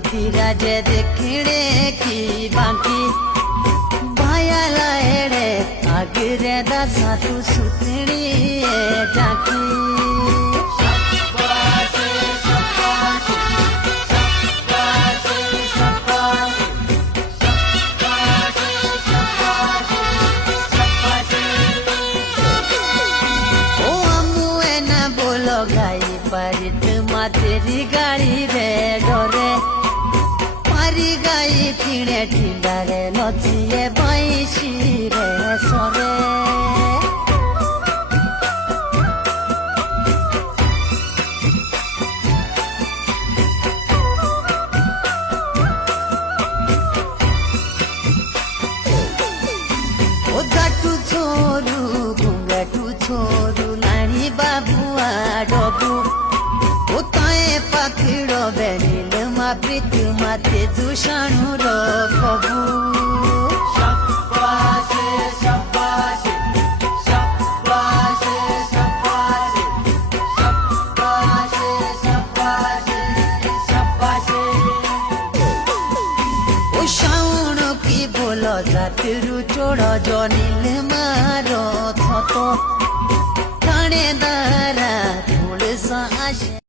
फिराज देखने की बाकी भाया लाएड़े आगरे दा सातु सुतनी टाकी ओ अमुए ना बोलो गाई परित तेरी गाड़ी रे डोरे पारी गाई फिणे ठिंडारे नचिए बैसी रे सरे ओ जाटू छोरू घुंगाटू छोरू लाणी बाबुआ डबू पाखिड़ो बेनिल मा प्रीत माते जुषाणु रो कबू शाबाशे शाबाशे शाबाशे शाबाशे शाबाशे शाबाशे शाबाशे ओ शाउण की बोलो जातिरु चोड़ो जनिल मारो थतो थाने दारा फूल सा आशे